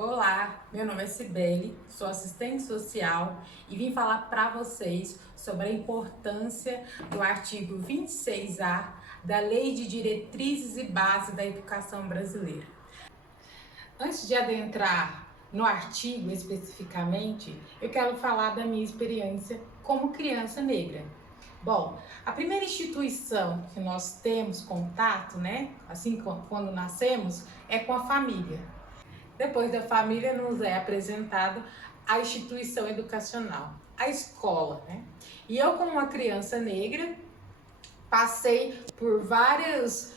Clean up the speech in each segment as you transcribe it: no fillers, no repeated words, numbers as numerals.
Olá, meu nome é Cibele, sou assistente social e vim falar para vocês sobre a importância do artigo 26A da Lei de Diretrizes e Bases da Educação Brasileira. Antes de adentrar no artigo especificamente, eu quero falar da minha experiência como criança negra. Bom, a primeira instituição que nós temos contato, né, assim quando nascemos, é com a família. Depois da família, nos é apresentado a instituição educacional, a escola, né? E eu, como uma criança negra, passei por várias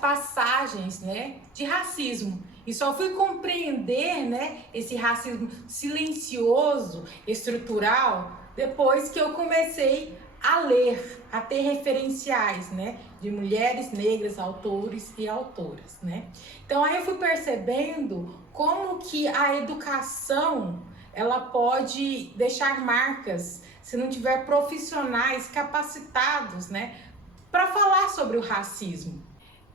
passagens, né, de racismo. E só fui compreender, né, esse racismo silencioso, estrutural, depois que eu comecei a ler, a ter referenciais, né, de mulheres negras, autores e autoras, né? Então aí eu fui percebendo como que a educação ela pode deixar marcas se não tiver profissionais capacitados, né, para falar sobre o racismo.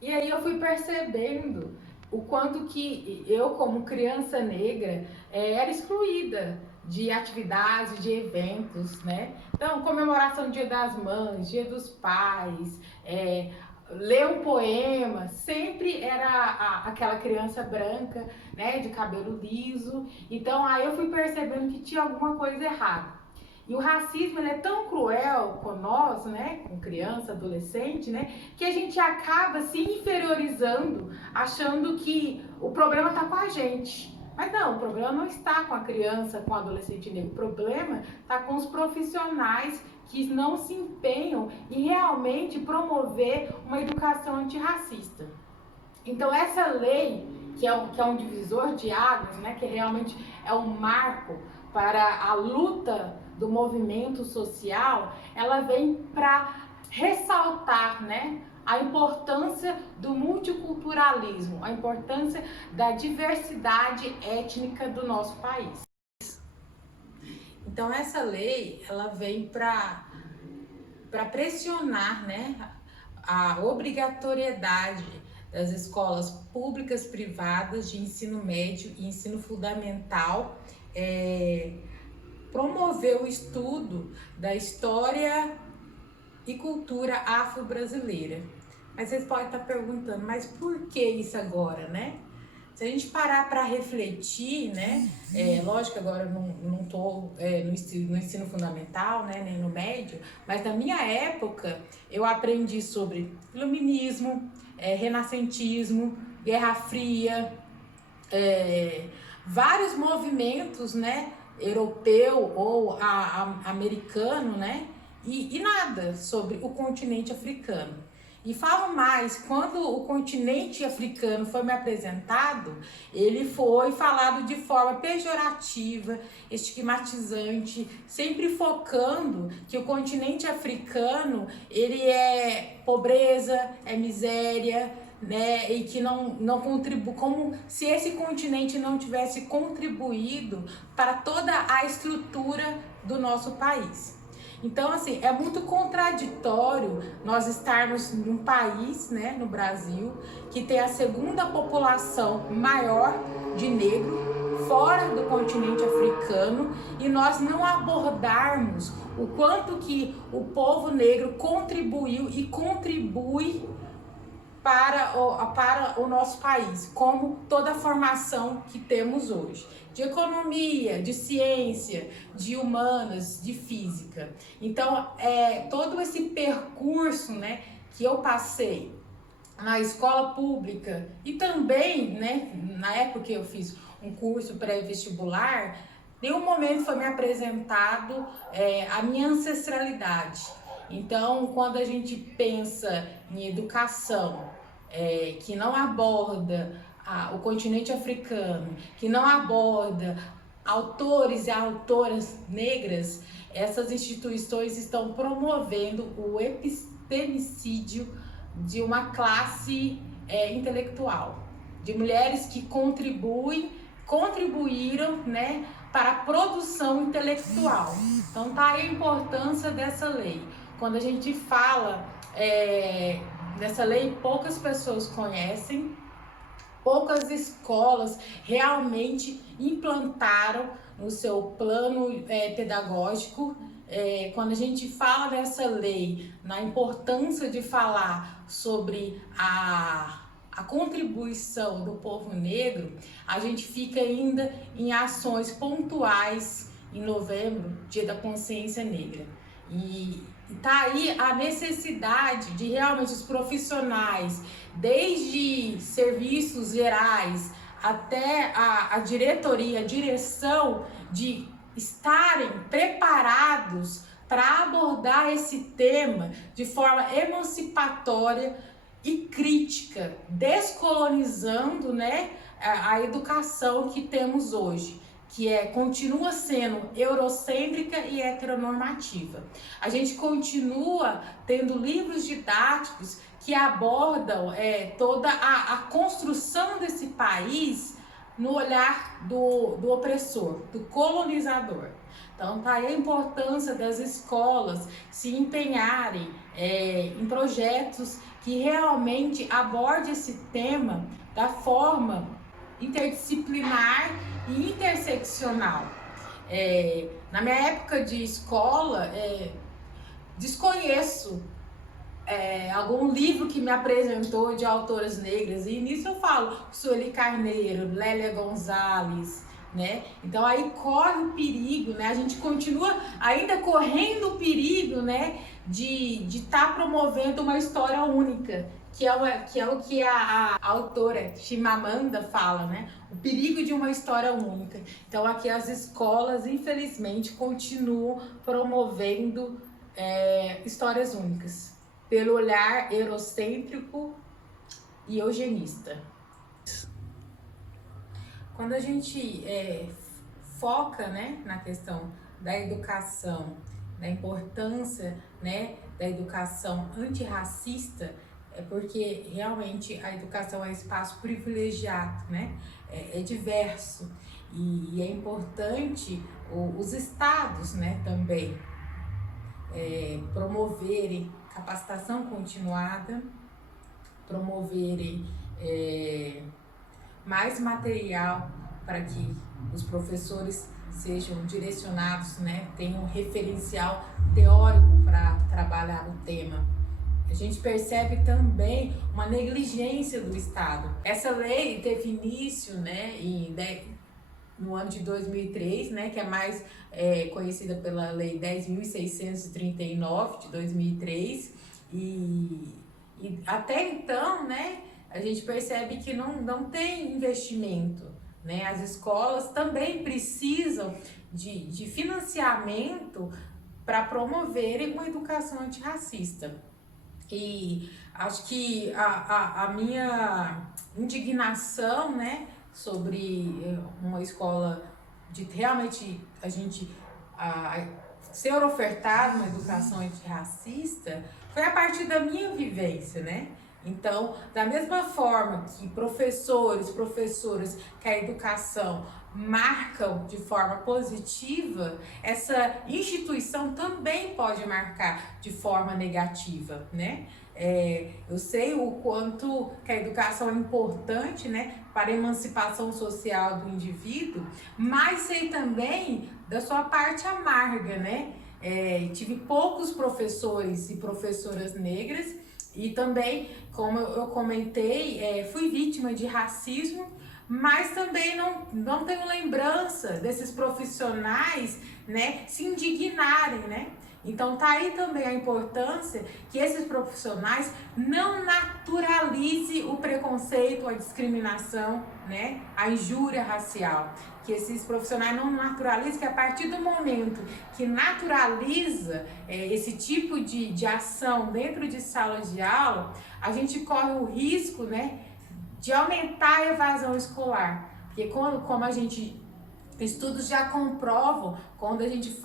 E aí eu fui percebendo o quanto que eu, como criança negra, era excluída de atividades, de eventos, né? Então, comemoração do Dia das Mães, Dia dos Pais, ler um poema, sempre era aquela criança branca, né, de cabelo liso. Então, aí eu fui percebendo que tinha alguma coisa errada. E o racismo ele é tão cruel com nós, né, com criança, adolescente, né, que a gente acaba se inferiorizando, achando que o problema está com a gente. Mas não, o problema não está com a criança, com o adolescente negro. O problema está com os profissionais que não se empenham em realmente promover uma educação antirracista. Então essa lei, que é um divisor de águas, né, que realmente é um marco para a luta do movimento social, ela vem para ressaltar, né, a importância do multiculturalismo, a importância da diversidade étnica do nosso país. Então essa lei, ela vem para pressionar, né, a obrigatoriedade das escolas públicas privadas de ensino médio e ensino fundamental, promover o estudo da história e cultura afro-brasileira. Mas vocês podem estar perguntando, mas por que isso agora, né? Se a gente parar para refletir, né? Lógico que agora eu não estou no ensino fundamental, né? Nem no médio, mas na minha época eu aprendi sobre iluminismo, renascentismo, Guerra Fria, vários movimentos, né? Europeu ou americano, né? E nada sobre o continente africano. E falo mais, quando o continente africano foi me apresentado, ele foi falado de forma pejorativa, estigmatizante, sempre focando que o continente africano, ele é pobreza, é miséria, né, e que não contribui, como se esse continente não tivesse contribuído para toda a estrutura do nosso país. Então, assim, é muito contraditório nós estarmos num país, né, no Brasil, que tem a segunda população maior de negro fora do continente africano e nós não abordarmos o quanto que o povo negro contribuiu e contribui para o nosso país, como toda a formação que temos hoje, de economia, de ciência, de humanas, de física. Então, todo esse percurso, né, que eu passei na escola pública e também, né, na época que eu fiz um curso pré-vestibular, nenhum momento foi me apresentado a minha ancestralidade. Então, quando a gente pensa em educação que não aborda o continente africano, que não aborda autores e autoras negras, essas instituições estão promovendo o epistemicídio de uma classe intelectual, de mulheres que contribuíram, né, para a produção intelectual. Então tá aí a importância dessa lei. Quando a gente fala dessa lei, poucas pessoas conhecem, Poucas escolas realmente implantaram no seu plano pedagógico. Quando a gente fala dessa lei, na importância de falar sobre a contribuição do povo negro, a gente fica ainda em ações pontuais em novembro, Dia da Consciência Negra. E tá aí a necessidade de realmente os profissionais, desde serviços gerais até a diretoria, a direção, de estarem preparados para abordar esse tema de forma emancipatória e crítica, descolonizando, né, a educação que temos hoje, que continua sendo eurocêntrica e heteronormativa. A gente continua tendo livros didáticos que abordam toda a construção desse país no olhar do opressor, do colonizador. Então, tá aí a importância das escolas se empenharem em projetos que realmente abordem esse tema da forma interdisciplinar e interseccional. Na minha época de escola, desconheço algum livro que me apresentou de autoras negras, e nisso eu falo Sueli Carneiro, Lélia Gonzalez, né? Então aí corre o perigo, né? A gente continua ainda correndo o perigo, né? De estar promovendo uma história única, que é o que a autora Chimamanda fala, né? O perigo de uma história única. Então aqui as escolas, infelizmente, continuam promovendo histórias únicas, pelo olhar eurocêntrico e eugenista. Quando a gente foca, né, na questão da educação, da importância, né, da educação antirracista, é porque realmente a educação é um espaço privilegiado, né, é diverso, e é importante os estados, né, também promoverem capacitação continuada, promoverem mais material para que os professores sejam direcionados, né, tenham um referencial teórico para trabalhar o tema. A gente percebe também uma negligência do Estado. Essa lei teve início, né, no ano de 2003, né, que é mais conhecida pela Lei 10.639 de 2003, e até então, né, a gente percebe que não tem investimento, né? As escolas também precisam de financiamento para promoverem uma educação antirracista. E acho que a minha indignação, né, sobre uma escola, de realmente a gente ser ofertada uma educação antirracista, foi a partir da minha vivência, né? Então, da mesma forma que professoras que a educação marcam de forma positiva, essa instituição também pode marcar de forma negativa, né? Eu sei o quanto que a educação é importante, né, para a emancipação social do indivíduo, mas sei também da sua parte amarga, né? Tive poucos professores e professoras negras, e também, como eu comentei, fui vítima de racismo, mas também não tenho lembrança desses profissionais, né, se indignarem, né? Então tá aí também a importância que esses profissionais não naturalizem o preconceito, a discriminação, né, a injúria racial. Que esses profissionais não naturalizem, que a partir do momento que naturaliza esse tipo de ação dentro de sala de aula, a gente corre o risco, né, de aumentar a evasão escolar. Porque como a gente... Estudos já comprovam, quando a gente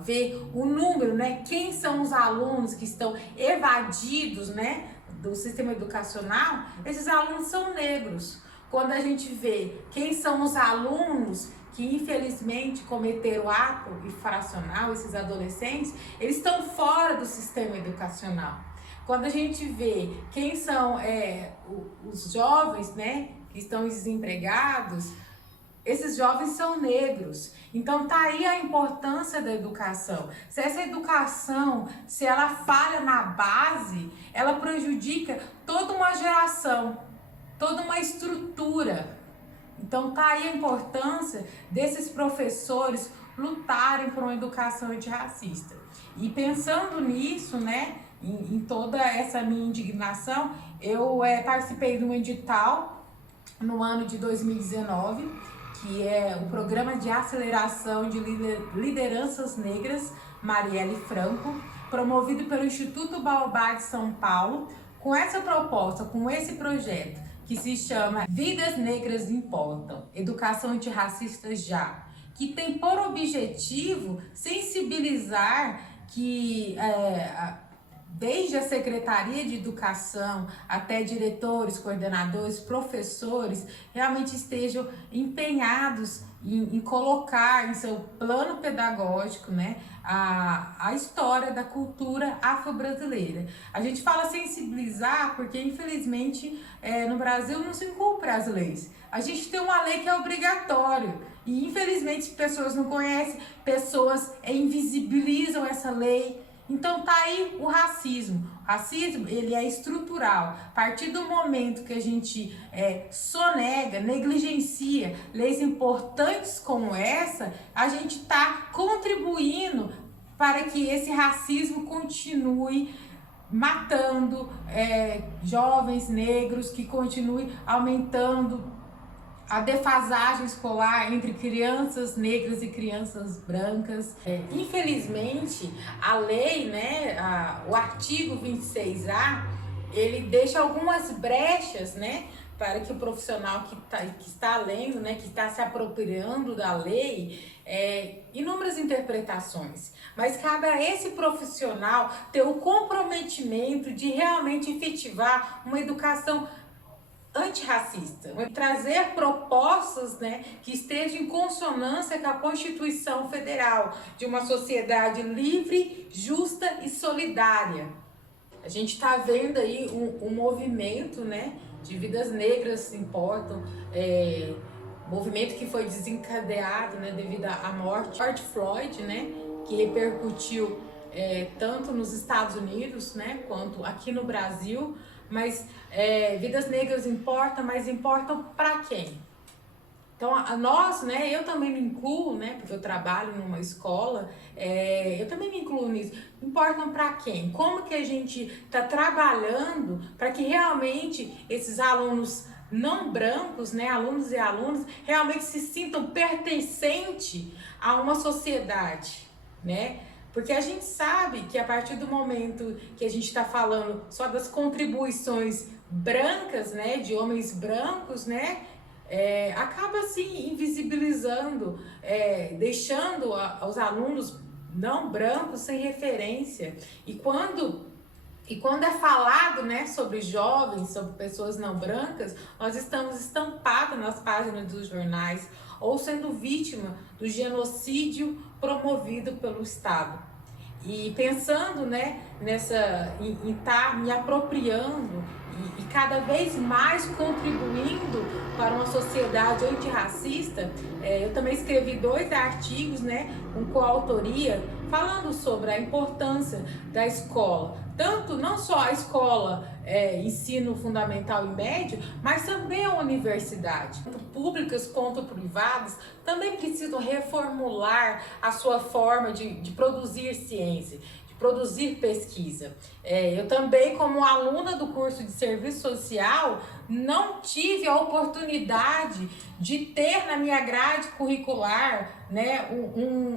vê o número, né, quem são os alunos que estão evadidos, né, do sistema educacional, esses alunos são negros. Quando a gente vê quem são os alunos que infelizmente cometeram ato infracional, esses adolescentes, eles estão fora do sistema educacional. Quando a gente vê quem são os jovens, né, que estão desempregados, esses jovens são negros. Então tá aí a importância da educação. Se essa educação, se ela falha na base, ela prejudica toda uma geração, toda uma estrutura. Então tá aí a importância desses professores lutarem por uma educação antirracista. E pensando nisso, né, em toda essa minha indignação, eu participei de um edital no ano de 2019, que é o Programa de Aceleração de Lideranças Negras Marielle Franco, promovido pelo Instituto Baobá de São Paulo, com essa proposta, com esse projeto, que se chama Vidas Negras Importam, Educação Antirracista Já, que tem por objetivo sensibilizar que desde a Secretaria de Educação até diretores, coordenadores, professores, realmente estejam empenhados em colocar em seu plano pedagógico, né, a história da cultura afro-brasileira. A gente fala sensibilizar porque, infelizmente, no Brasil não se cumpre as leis. A gente tem uma lei que é obrigatória e, infelizmente, pessoas não conhecem, pessoas invisibilizam essa lei. Então tá aí o racismo. O racismo, ele é estrutural. A partir do momento que a gente sonega, negligencia leis importantes como essa, a gente está contribuindo para que esse racismo continue matando jovens negros, que continue aumentando a defasagem escolar entre crianças negras e crianças brancas. Infelizmente, a lei, né, o artigo 26A, ele deixa algumas brechas, né, para que o profissional que está lendo, né, que está se apropriando da lei, inúmeras interpretações. Mas cabe a esse profissional ter o comprometimento de realmente efetivar uma educação antirracista, trazer propostas, né, que estejam em consonância com a Constituição Federal de uma sociedade livre, justa e solidária. A gente está vendo aí um movimento, né, de Vidas Negras Importam, movimento que foi desencadeado, né, devido à morte de George Floyd, né, que repercutiu tanto nos Estados Unidos, né, quanto aqui no Brasil. Mas vidas negras importam, mas importam para quem? Então, nós, né, eu também me incluo, né, porque eu trabalho numa escola, eu também me incluo nisso. Importam para quem? Como que a gente está trabalhando para que realmente esses alunos não brancos, né, alunos e alunas, realmente se sintam pertencentes a uma sociedade, né? Porque a gente sabe que a partir do momento que a gente está falando só das contribuições brancas, né, de homens brancos, né, acaba assim invisibilizando, deixando os alunos não brancos sem referência. E quando é falado, né, sobre jovens, sobre pessoas não brancas, nós estamos estampados nas páginas dos jornais ou sendo vítima do genocídio promovido pelo Estado. E pensando, né, em estar me apropriando e cada vez mais contribuindo para uma sociedade antirracista, eu também escrevi 2 artigos, né, com coautoria, falando sobre a importância da escola. Tanto, não só a escola, ensino fundamental e médio, mas também a universidade. Tanto públicas quanto privadas também precisam reformular a sua forma de produzir ciência, de produzir pesquisa. Eu também, como aluna do curso de serviço social, não tive a oportunidade de ter na minha grade curricular, né,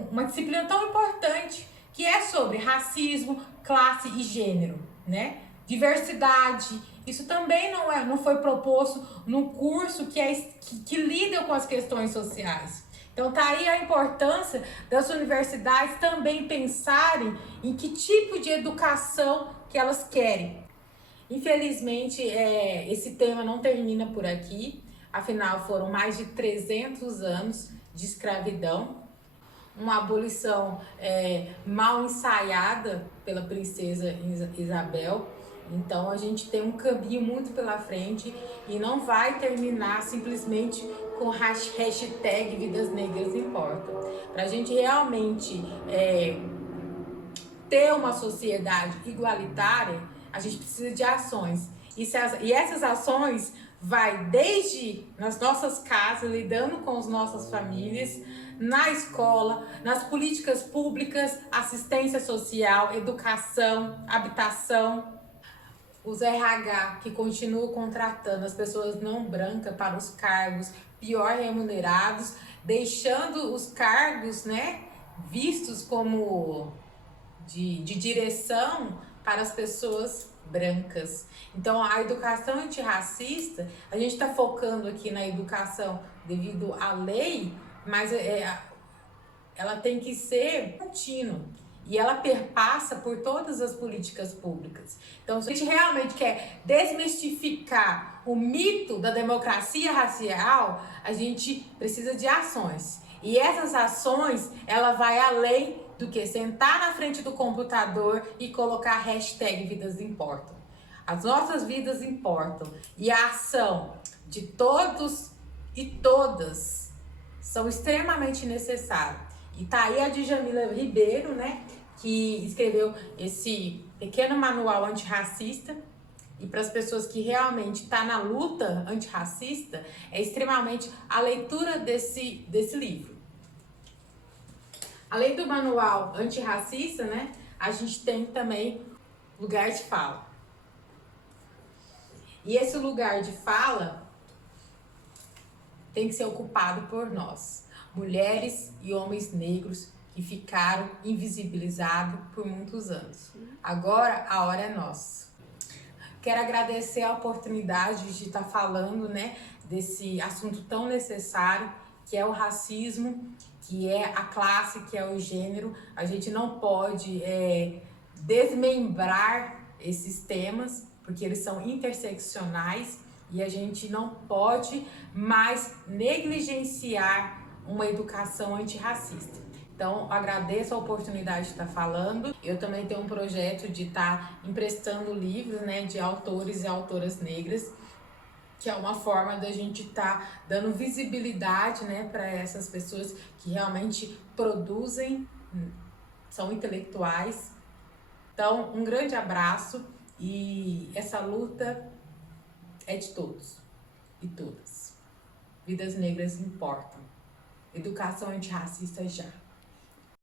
uma disciplina tão importante, que é sobre racismo, classe e gênero, né? Diversidade. Isso também não foi proposto no curso que lida com as questões sociais. Então tá aí a importância das universidades também pensarem em que tipo de educação que elas querem. Infelizmente, esse tema não termina por aqui, afinal foram mais de 300 anos de escravidão, uma abolição mal ensaiada pela princesa Isabel, Então a gente tem um caminho muito pela frente e não vai terminar simplesmente com hashtag Vidas Negras Importam. Para a gente realmente ter uma sociedade igualitária, a gente precisa de ações. E essas ações vai desde nas nossas casas, lidando com as nossas famílias, na escola, nas políticas públicas, assistência social, educação, habitação, os RH que continuam contratando as pessoas não brancas para os cargos pior remunerados, deixando os cargos, né, vistos como de direção para as pessoas brancas. Então, a educação antirracista, a gente está focando aqui na educação devido à lei, mas ela tem que ser contínua. E ela perpassa por todas as políticas públicas. Então, se a gente realmente quer desmistificar o mito da democracia racial, a gente precisa de ações. E essas ações, ela vai além do que sentar na frente do computador e colocar hashtag Vidas Importam. As nossas vidas importam. E a ação de todos e todas são extremamente necessárias. E tá aí a Djamila Ribeiro, né, que escreveu esse pequeno manual antirracista. E para as pessoas que realmente estão na luta antirracista, é extremamente a leitura desse livro. Além do manual antirracista, né, a gente tem também lugar de fala. E esse lugar de fala tem que ser ocupado por nós, mulheres e homens negros que ficaram invisibilizados por muitos anos. Agora a hora é nossa. Quero agradecer a oportunidade de estar falando, né, desse assunto tão necessário, que é o racismo, que é a classe, que é o gênero. A gente não pode desmembrar esses temas, porque eles são interseccionais e a gente não pode mais negligenciar uma educação antirracista. Então, agradeço a oportunidade de estar falando. Eu também tenho um projeto de estar emprestando livros, né, de autores e autoras negras, que é uma forma da gente estar dando visibilidade, né, para essas pessoas que realmente produzem, são intelectuais. Então, um grande abraço e essa luta é de todos e todas. Vidas negras importam. Educação antirracista já.